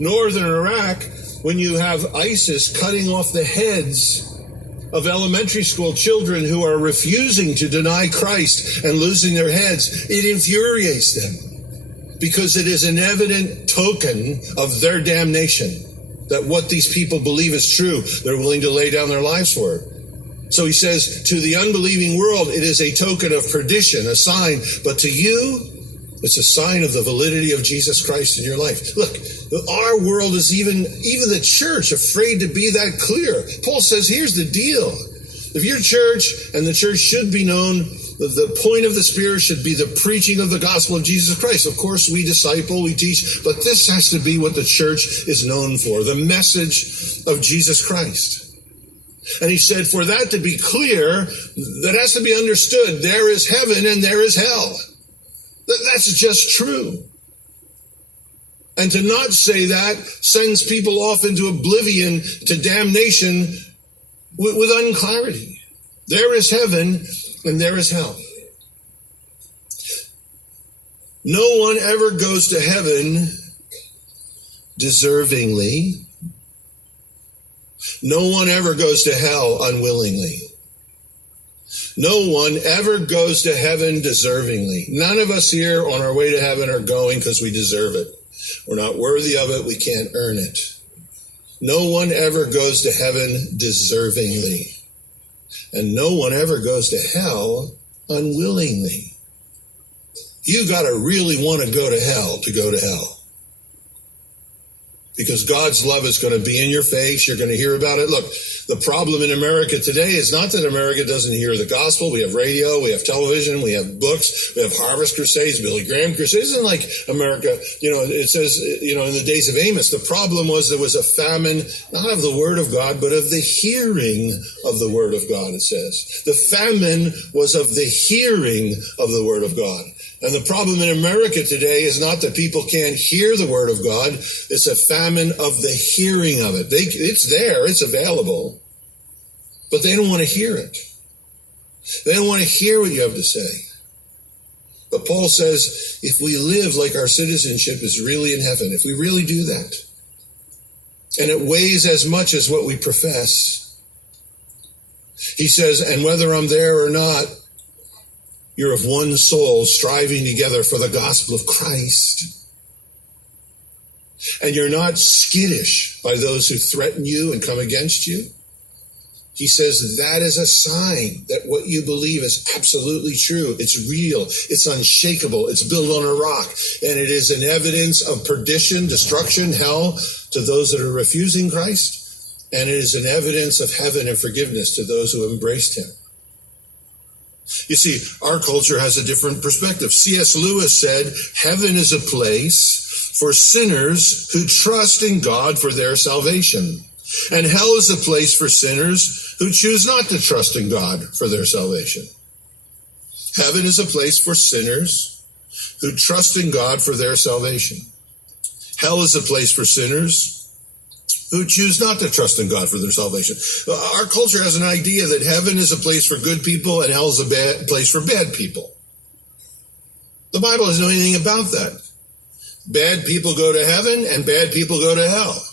Northern Iraq, when you have ISIS cutting off the heads of elementary school children who are refusing to deny Christ and losing their heads, it infuriates them because it is an evident token of their damnation, that what these people believe is true. They're willing to lay down their lives for it. So he says, to the unbelieving world, it is a token of perdition, a sign, but to you, it's a sign of the validity of Jesus Christ in your life. Look, our world is even the church afraid to be that clear. Paul says, here's the deal. If your church, and the church should be known, the point of the Spirit should be the preaching of the gospel of Jesus Christ. Of course, we disciple, we teach, but this has to be what the church is known for, the message of Jesus Christ. And he said, for that to be clear, that has to be understood. There is heaven and there is hell. That's just true. And to not say that sends people off into oblivion, to damnation with unclarity. There is heaven and there is hell. No one ever goes to heaven deservingly. No one ever goes to hell unwillingly. No one ever goes to heaven deservingly. None of us here on our way to heaven are going because we deserve it. We're not worthy of it. We can't earn it. No one ever goes to heaven deservingly. And no one ever goes to hell unwillingly. You got to really want to go to hell. Because God's love is going to be in your face. You're going to hear about it. Look, the problem in America today is not that America doesn't hear the gospel. We have radio, we have television, we have books, we have harvest crusades, Billy Graham crusades. It isn't like America, it says, in the days of Amos, the problem was there was a famine, not of the word of God, but of the hearing of the word of God, it says. The famine was of the hearing of the word of God. And the problem in America today is not that people can't hear the word of God. It's a famine of the hearing of it. It's there. It's available. But they don't want to hear it. They don't want to hear what you have to say. But Paul says, if we live like our citizenship is really in heaven, if we really do that, and it weighs as much as what we profess, he says, and whether I'm there or not, you're of one soul, striving together for the gospel of Christ. And you're not skittish by those who threaten you and come against you. He says that is a sign that what you believe is absolutely true. It's real. It's unshakable. It's built on a rock. And it is an evidence of perdition, destruction, hell to those that are refusing Christ. And it is an evidence of heaven and forgiveness to those who embraced him. You see, our culture has a different perspective. C.S. Lewis said, heaven is a place for sinners who trust in God for their salvation. And hell is a place for sinners who choose not to trust in God for their salvation. Heaven is a place for sinners who trust in God for their salvation. Hell is a place for sinners who choose not to trust in God for their salvation. Our culture has an idea that heaven is a place for good people and hell is a bad place for bad people. The Bible doesn't know anything about that. Bad people go to heaven and bad people go to hell.